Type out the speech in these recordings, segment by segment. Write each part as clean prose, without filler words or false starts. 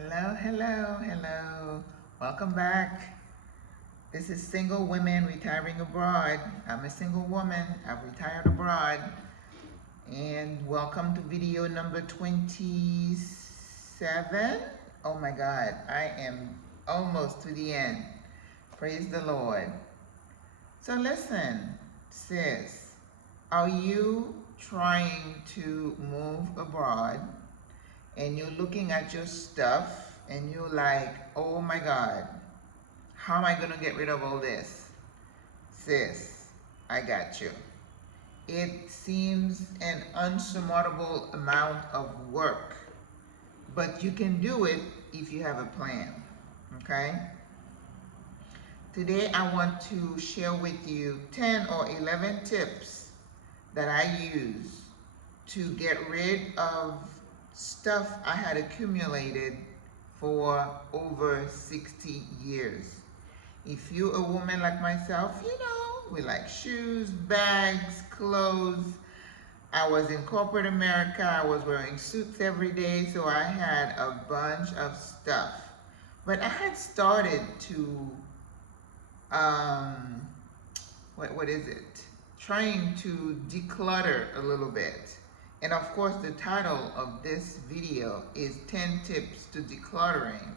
Hello, hello, hello. Welcome back. This is Single Women Retiring Abroad. I'm a single woman. I've retired abroad. And welcome to video number 27. Oh my God, I am almost to the end. Praise the Lord. So listen, sis, are you trying to move abroad and you're looking at your stuff and you're like, oh my God, how am I going to get rid of all this? Sis, I got you. It seems an unsurmountable amount of work, but you can do it if you have a plan, okay? Today I want to share with you 10 or 11 tips that I use to get rid of stuff I had accumulated for over 60 years. If you're a woman like myself, you know, we like shoes, bags, clothes. I was in corporate America. I was wearing suits every day, so I had a bunch of stuff. But I had started to, what is it? Trying to declutter a little bit. And of course, the title of this video is 10 Tips to Decluttering.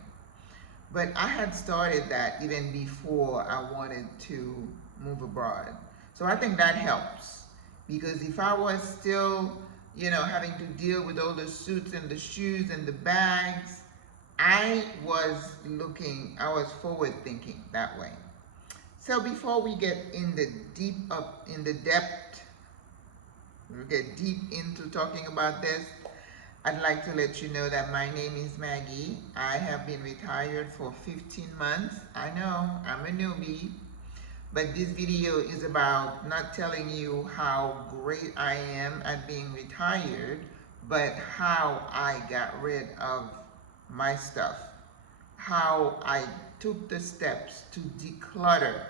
But I had started that even before I wanted to move abroad. So I think that helps. Because if I was still, you know, having to deal with all the suits and the shoes and the bags, I was forward thinking that way. So before we get in the depth, we get deep into talking about this, I'd like to let you know that my name is Maggie. I have been retired for 15 months. I know, I'm a newbie, but this video is about not telling you how great I am at being retired, but how I got rid of my stuff, how I took the steps to declutter,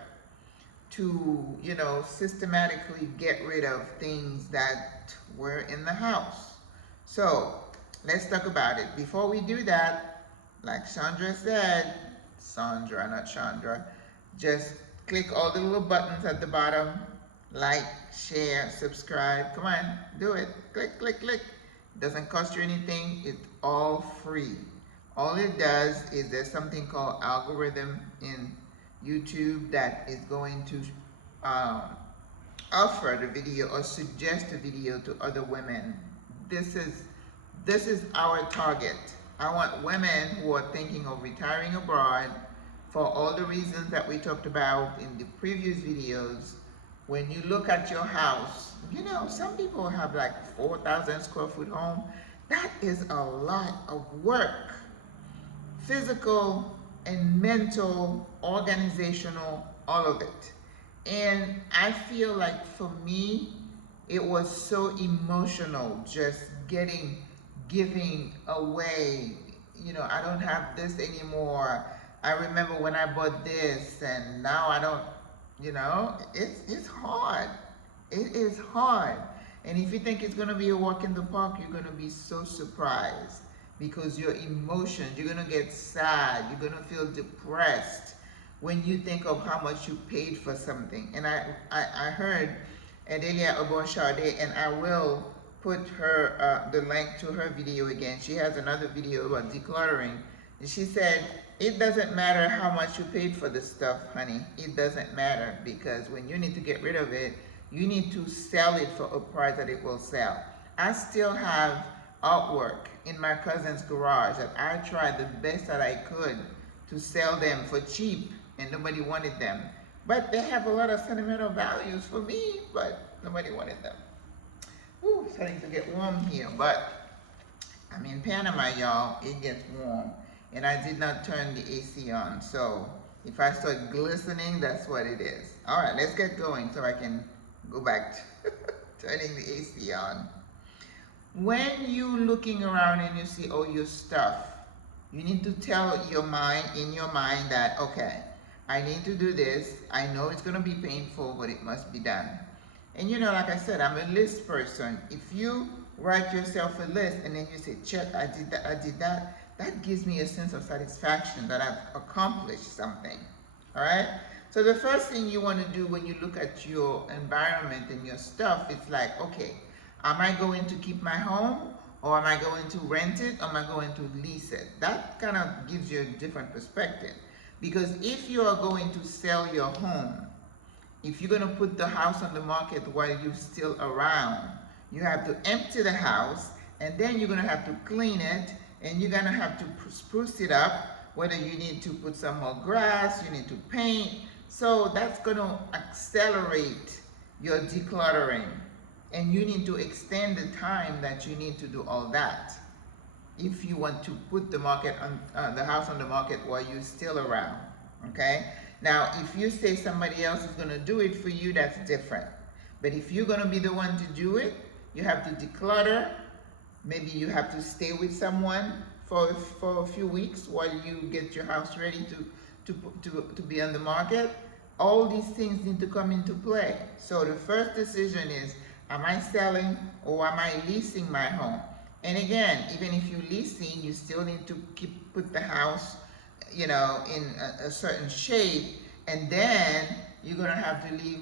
to, you know, systematically get rid of things that were in the house. So let's talk about it. Before we do that, like Chandra said, Sandra, not Chandra, just click all the little buttons at the bottom, like, share, subscribe. Come on, do it. Click, click, click. It doesn't cost you anything. It's all free. All it does is there's something called algorithm in YouTube that is going to offer the video or suggest a video to other women. This is our target. I want women who are thinking of retiring abroad for all the reasons that we talked about in the previous videos. When you look at your house, you know, some people have like 4,000 square foot home. That is a lot of work. Physical and mental, organizational, all of it. And I feel like for me, it was so emotional just giving away. You know, I don't have this anymore. I remember when I bought this and now I don't, you know, it's hard. It is hard. And if you think it's gonna be a walk in the park, you're gonna be so surprised. Because your emotions, you're gonna get sad, you're gonna feel depressed when you think of how much you paid for something. And I heard Abroad-SWRA, and I will put her the link to her video again. She has another video about decluttering. And she said, it doesn't matter how much you paid for the stuff, honey. It doesn't matter, because when you need to get rid of it, you need to sell it for a price that it will sell. I still have artwork in my cousin's garage that I tried the best that I could to sell them for cheap, and nobody wanted them. But they have a lot of sentimental values for me, but nobody wanted them. Ooh, starting to get warm here, but I'm in Panama, y'all. It gets warm, and I did not turn the AC on, so if I start glistening, that's what it is. All right, let's get going so I can go back to turning the AC on. When you're looking around and you see all your stuff, you need to tell in your mind that, okay, I need to do this. I know it's going to be painful, but it must be done. And you know, like I said, I'm a list person. If you write yourself a list and then you say, check, I did that, that gives me a sense of satisfaction that I've accomplished something. All right? So the first thing you want to do when you look at your environment and your stuff, it's like, okay, am I going to keep my home, or am I going to rent it, or am I going to lease it? That kind of gives you a different perspective. Because if you are going to sell your home, if you're going to put the house on the market while you're still around, you have to empty the house, and then you're going to have to clean it, and you're going to have to spruce it up, whether you need to put some more grass, you need to paint. So that's going to accelerate your decluttering, and you need to extend the time that you need to do all that if you want to put the house on the market while you're still around. Okay? Now, if you say somebody else is going to do it for you, that's different. But if you're going to be the one to do it, you have to declutter. Maybe you have to stay with someone for a few weeks while you get your house ready to be on the market. All these things need to come into play. So the first decision is, am I selling or am I leasing my home? And again, even if you're leasing, you still need to put the house, you know, in a certain shape. And then you're going to have to leave,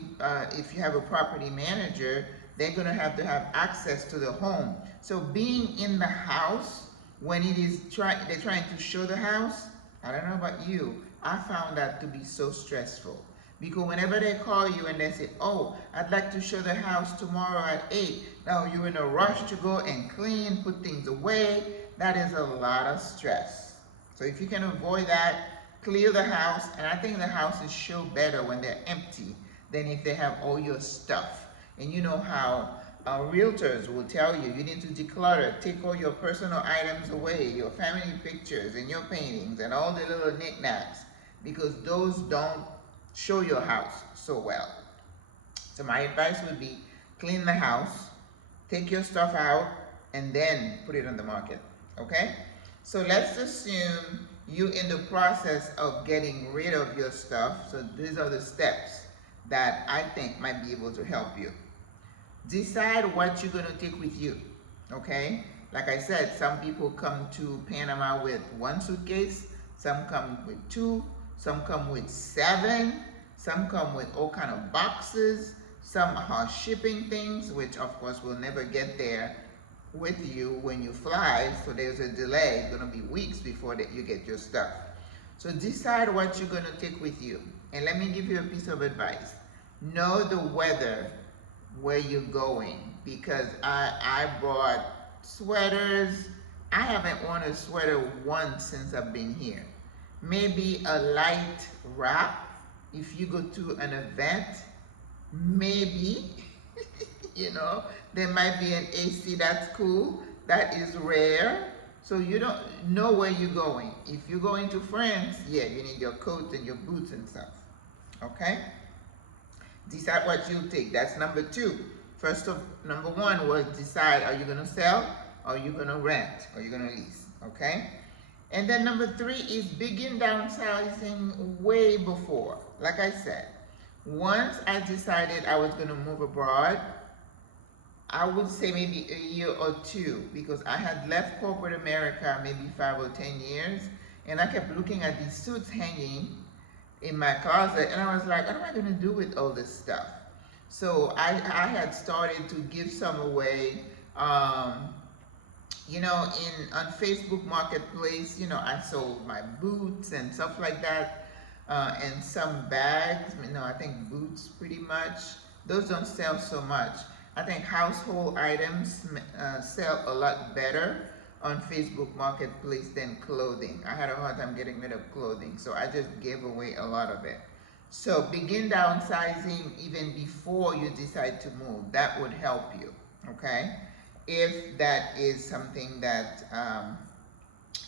if you have a property manager, they're going to have access to the home. So being in the house when they're trying to show the house, I don't know about you, I found that to be so stressful. Because whenever they call you and they say, oh, I'd like to show the house tomorrow at 8. Now you're in a rush to go and clean, put things away. That is a lot of stress. So if you can avoid that, clear the house. And I think the houses show better when they're empty than if they have all your stuff. And you know how realtors will tell you, you need to declutter, take all your personal items away, your family pictures and your paintings and all the little knickknacks, because those don't show your house so well. So my advice would be, clean the house, take your stuff out, and then put it on the market. Okay? So let's assume you're in the process of getting rid of your stuff. So these are the steps that I think might be able to help you. Decide what you're going to take with you. Okay? Like I said, some people come to Panama with 1 suitcase, some come with 2, some come with 7, some come with all kind of boxes, some are shipping things, which of course will never get there with you when you fly, so there's a delay. It's going to be weeks before that you get your stuff. So decide what you're going to take with you. And let me give you a piece of advice. Know the weather where you're going, because I bought sweaters. I haven't worn a sweater once since I've been here. Maybe a light wrap if you go to an event, maybe. You know, there might be an AC that's cool. That is rare. So you don't know where you're going. If you're going to France, yeah, you need your coat and your boots and stuff. Okay? Decide what you'll take. That's number 2. Number 1 was decide, are you going to sell, or are you going to rent, or are you going to lease? Okay? And then number 3 is begin downsizing way before. Like I said, once I decided I was going to move abroad, I would say maybe a year or 2, because I had left corporate America maybe 5 or 10 years, and I kept looking at these suits hanging in my closet, and I was like, what am I going to do with all this stuff? So I had started to give some away. You know, on Facebook Marketplace, you know, I sold my boots and stuff like that, and some bags. You know, I think boots pretty much. Those don't sell so much. I think household items sell a lot better on Facebook Marketplace than clothing. I had a hard time getting rid of clothing, so I just gave away a lot of it. So begin downsizing even before you decide to move. That would help you, okay? If that is something that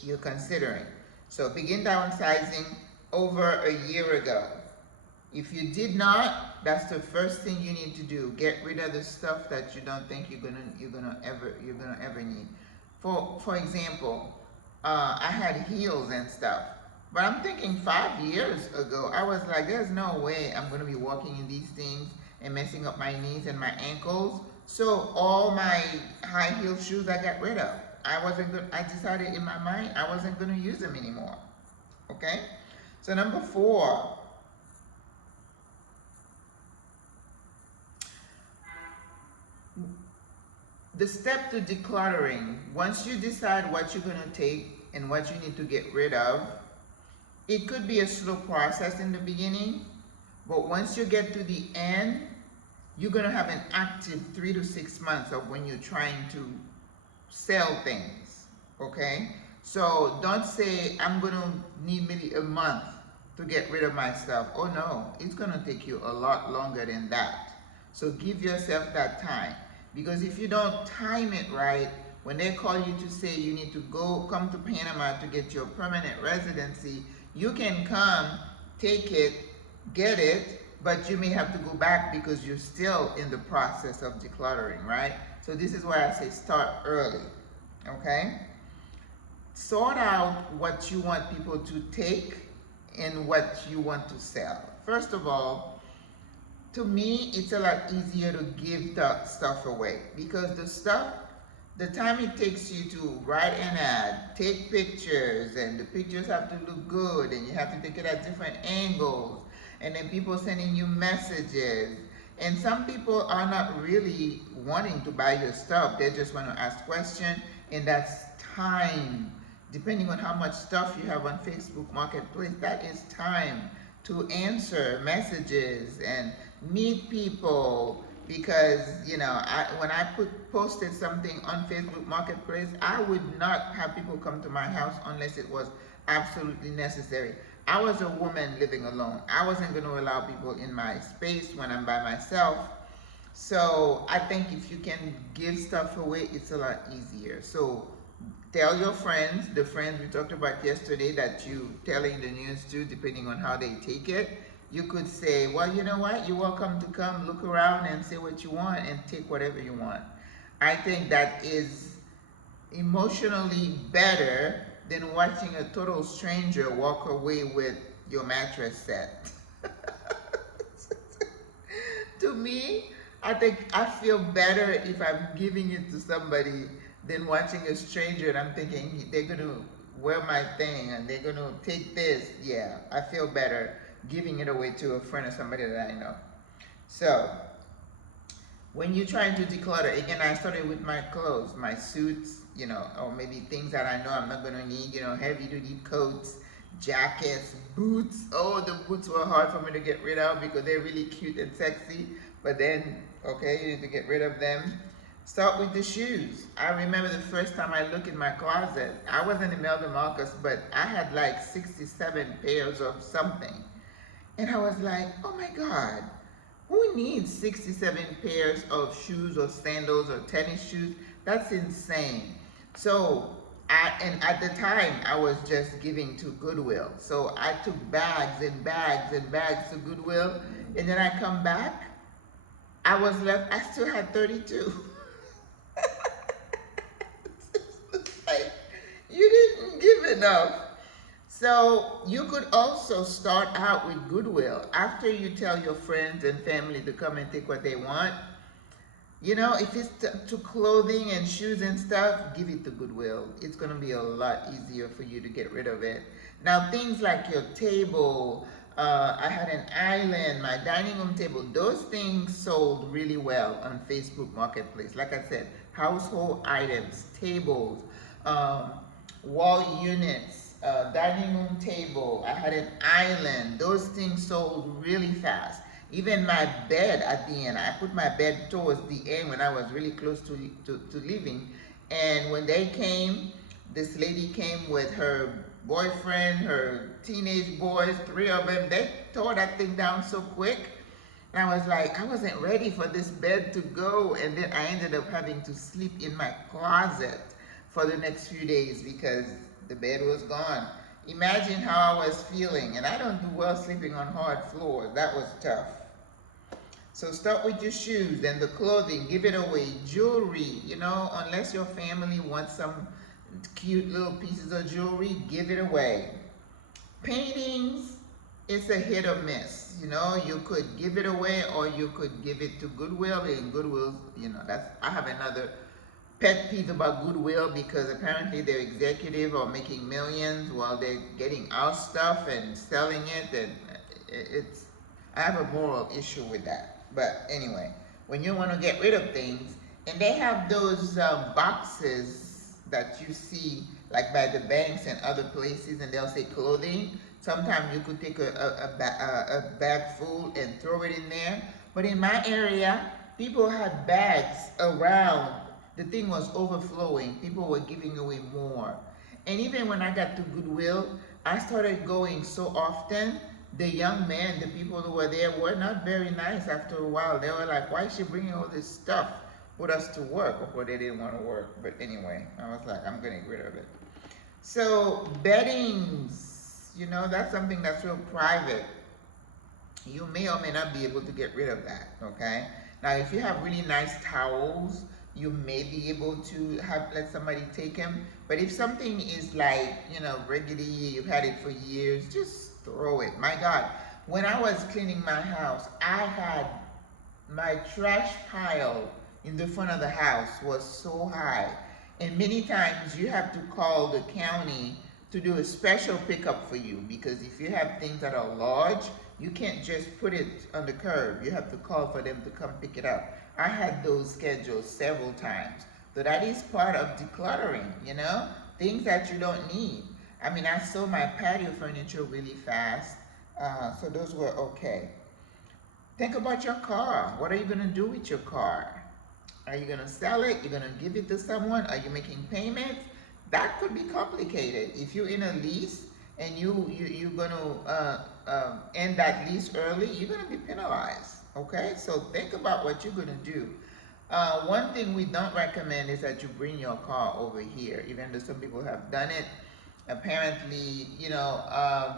you're considering. So begin downsizing over a year ago. If you did not, that's the first thing you need to do. Get rid of the stuff that you don't think you're gonna ever need. For example, I had heels and stuff, but I'm thinking 5 years ago, I was like, there's no way I'm gonna be walking in these things and messing up my knees and my ankles. So all my high heel shoes I got rid of. I decided in my mind I wasn't going to use them anymore. Okay? So number 4, the step to decluttering. Once you decide what you're going to take and what you need to get rid of, it could be a slow process in the beginning, but once you get to the end, you're going to have an active 3 to 6 months of when you're trying to sell things. Okay? So don't say, I'm going to need maybe a month to get rid of my stuff. Oh no, it's going to take you a lot longer than that. So give yourself that time. Because if you don't time it right, when they call you to say you need to come to Panama to get your permanent residency, you can come, take it, get it, but you may have to go back because you're still in the process of decluttering, right? So this is why I say start early, okay? Sort out what you want people to take and what you want to sell. First of all, to me, it's a lot easier to give the stuff away because the time it takes you to write an ad, take pictures, and the pictures have to look good, and you have to take it at different angles, and then people sending you messages, and some people are not really wanting to buy your stuff. They just want to ask questions, and that's time. Depending on how much stuff you have on Facebook Marketplace, that is time to answer messages and meet people. Because, you know, when I posted something on Facebook Marketplace, I would not have people come to my house unless it was absolutely necessary. I was a woman living alone. I wasn't going to allow people in my space when I'm by myself. So I think if you can give stuff away, it's a lot easier. So tell your friends, the friends we talked about yesterday that you telling the news to, depending on how they take it. You could say, well, you know what? You're welcome to come look around and say what you want and take whatever you want. I think that is emotionally better than watching a total stranger walk away with your mattress set. To me, I think I feel better if I'm giving it to somebody than watching a stranger and I'm thinking they're going to wear my thing and they're going to take this. Yeah, I feel better giving it away to a friend or somebody that I know. So, when you're trying to declutter, again, I started with my clothes, my suits, you know, or maybe things that I know I'm not going to need, you know, heavy-duty coats, jackets, boots. Oh, the boots were hard for me to get rid of because they're really cute and sexy. But then, okay, you need to get rid of them. Start with the shoes. I remember the first time I looked in my closet, I wasn't Imelda Marcus, but I had like 67 pairs of something. And I was like, oh my God, who needs 67 pairs of shoes or sandals or tennis shoes? That's insane. So, and at the time, I was just giving to Goodwill. So I took bags and bags and bags to Goodwill. And then I come back, I was left, I still had 32. Like, you didn't give enough. So you could also start out with Goodwill. After you tell your friends and family to come and take what they want, you know, if it's to clothing and shoes and stuff, give it to Goodwill. It's going to be a lot easier for you to get rid of it. Now, things like your table, I had an island, my dining room table, those things sold really well on Facebook Marketplace. Like I said, household items, tables, wall units, dining room table, I had an island. Those things sold really fast. Even my bed at the end, I put my bed towards the end when I was really close to leaving. And when they came, this lady came with her boyfriend, her teenage boys, 3 of them. They tore that thing down so quick. And I was like, I wasn't ready for this bed to go. And then I ended up having to sleep in my closet for the next few days because the bed was gone. Imagine how I was feeling. And I don't do well sleeping on hard floors. That was tough. So start with your shoes and the clothing. Give it away. Jewelry, you know, unless your family wants some cute little pieces of jewelry, give it away. Paintings, it's a hit or miss. You know, you could give it away or you could give it to Goodwill. And Goodwill, you know, I have another pet peeve about Goodwill because apparently their executive are making millions while they're getting our stuff and selling it, and it's, I have a moral issue with that. But anyway, when you want to get rid of things, and they have those boxes that you see like by the banks and other places, and they'll say clothing. Sometimes you could take a bag full and throw it in there. But in my area, people had bags around. The thing was overflowing. People were giving away more. And even when I got to Goodwill, I started going so often. The young men, the people who were there, were not very nice after a while. They were like, why is she bringing all this stuff with us to work? Or they didn't want to work. But anyway, I was like, I'm going to get rid of it. So beddings, you know, that's something that's real private. You may or may not be able to get rid of that, okay? Now, if you have really nice towels, you may be able to let somebody take them. But if something is like, you know, regularly, you've had it for years, just throw it. My God, when I was cleaning my house, I had my trash pile in the front of the house was so high. And many times you have to call the county to do a special pickup for you, because if you have things that are large, you can't just put it on the curb. You have to call for them to come pick it up. I had those scheduled several times. So that is part of decluttering, you know? Things that you don't need. I mean, I sold my patio furniture really fast, so those were okay. Think about your car. What are you gonna do with your car? Are you gonna sell it? You're gonna give it to someone? Are you making payments? That could be complicated. If you're in a lease and you're gonna end that lease early, you're gonna be penalized. Okay, so think about what you're gonna do. One thing we don't recommend is that you bring your car over here, even though some people have done it. Apparently, you know,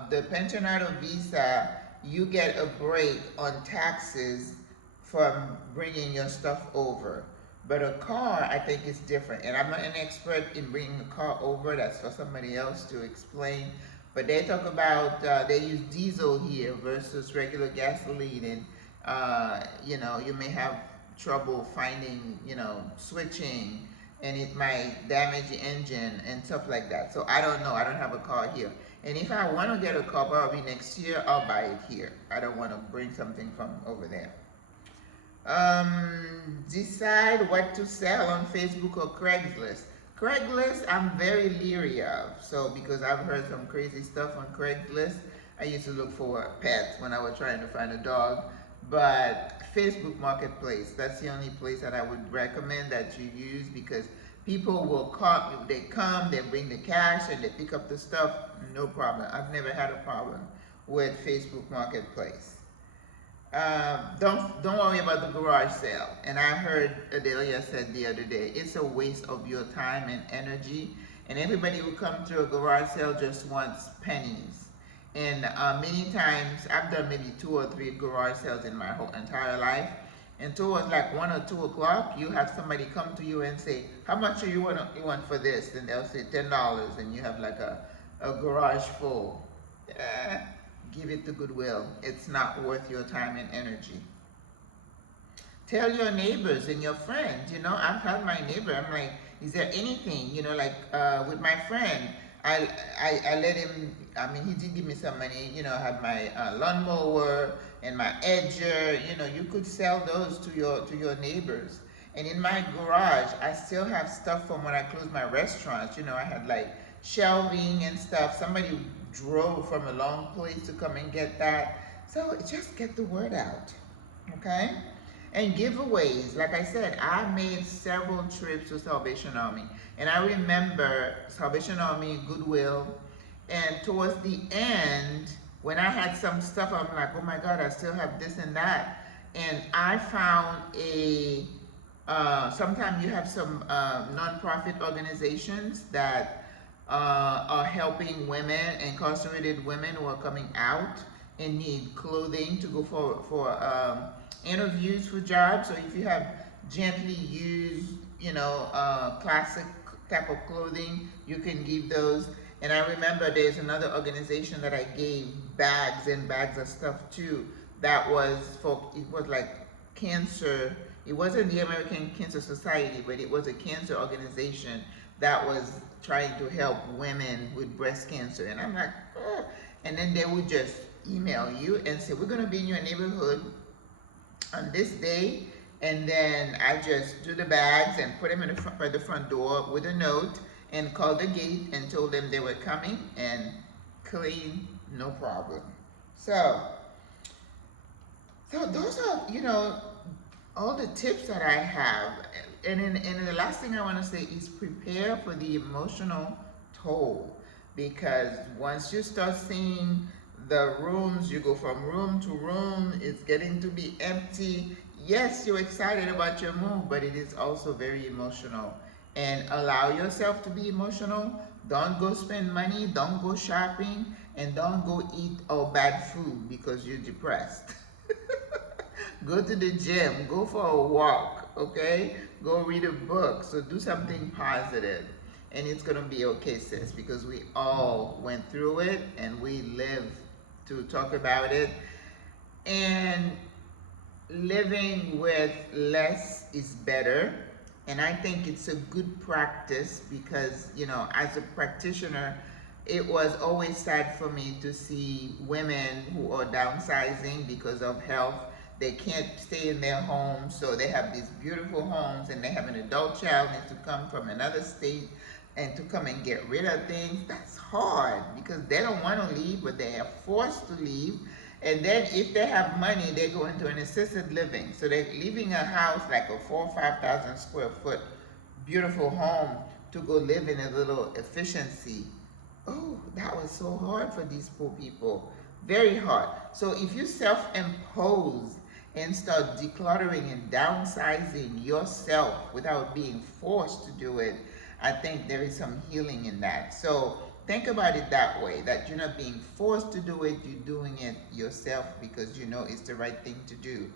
the pensionato visa, you get a break on taxes from bringing your stuff over. But a car, I think, is different. And I'm not an expert in bringing a car over. That's for somebody else to explain. But they talk about, they use diesel here versus regular gasoline. And, you know, you may have trouble finding, you know, switching. And it might damage the engine and stuff like that. So I don't know. I don't have a car here. And if I want to get a car probably next year, I'll buy it here. I don't want to bring something from over there. Decide what to sell on Facebook or Craigslist. Craigslist, I'm very leery of. So, because I've heard some crazy stuff on Craigslist. I used to look for pets when I was trying to find a dog. But Facebook Marketplace, that's the only place that I would recommend that you use, because people will come, they bring the cash and they pick up the stuff, no problem. I've never had a problem with Facebook Marketplace. Don't worry about the garage sale. And I heard Adelia said the other day, it's a waste of your time and energy. And everybody who comes to a garage sale just wants pennies. And many times, I've done maybe 2 or 3 garage sales in my whole entire life. And towards like 1 or 2 o'clock, you have somebody come to you and say, how much do you want for this? And they'll say $10, and you have like a garage full. Give it to Goodwill. It's not worth your time and energy. Tell your neighbors and your friends. You know, I've had my neighbor, I'm like, is there anything, you know, like with my friend, I let him, I mean, he did give me some money, you know, I had my lawnmower and my edger, you know, you could sell those to your neighbors. And in my garage, I still have stuff from when I closed my restaurants. You know, I had like shelving and stuff. Somebody drove from a long place to come and get that. So just get the word out, okay? And giveaways, like I said, I made several trips to Salvation Army. And I remember Salvation Army, Goodwill, and towards the end, when I had some stuff, I'm like, oh my God, I still have this and that. And I found sometimes you have some nonprofit organizations that are helping women, incarcerated women who are coming out and need clothing to go for interviews for jobs. So if you have gently used, you know, classic type of clothing, you can give those. And I remember there's another organization that I gave bags and bags of stuff to. That was for, it was like cancer It wasn't the American Cancer Society, but it was a cancer organization that was trying to help women with breast cancer. And I'm like, oh. And then they would just email you and say, we're going to be in your neighborhood on this day. And then I just do the bags and put them in the front, by the front door with a note, and called the gate and told them they were coming, and clean, no problem. So those are, you know, all the tips that I have. And the last thing I want to say is prepare for the emotional toll, because once you start seeing the rooms, you go from room to room, it's getting to be empty. Yes, you're excited about your move, but it is also very emotional. And allow yourself to be emotional. Don't go spend money, don't go shopping, and don't go eat all bad food because you're depressed. Go to the gym, go for a walk, okay? Go read a book. So do something positive, and it's gonna be okay, sis, because we all went through it and we live to talk about it. And living with less is better. And I think it's a good practice because, you know, as a practitioner, it was always sad for me to see women who are downsizing because of health. They can't stay in their homes, so they have these beautiful homes, and they have an adult child needs to come from another state and to come and get rid of things. That's hard because they don't want to leave, but they are forced to leave. And then if they have money, they go into an assisted living. So they're leaving a house like a 4,000 or 5,000 square foot beautiful home to go live in a little efficiency. Oh, that was so hard for these poor people. Very hard. So if you self-impose and start decluttering and downsizing yourself without being forced to do it, I think there is some healing in that. So think about it that way, that you're not being forced to do it, you're doing it yourself because you know it's the right thing to do.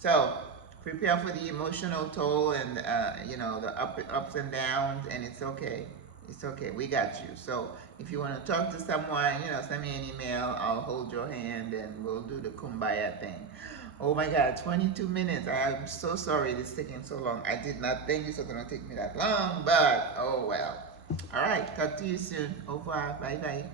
So prepare for the emotional toll and you know, the ups and downs, and it's okay. It's okay, we got you. So if you want to talk to someone, you know, send me an email, I'll hold your hand and we'll do the kumbaya thing. Oh my God, 22 minutes. I'm so sorry it's taking so long. I did not think this was going to take me that long, but oh well. All right, talk to you soon. Au revoir. Bye bye.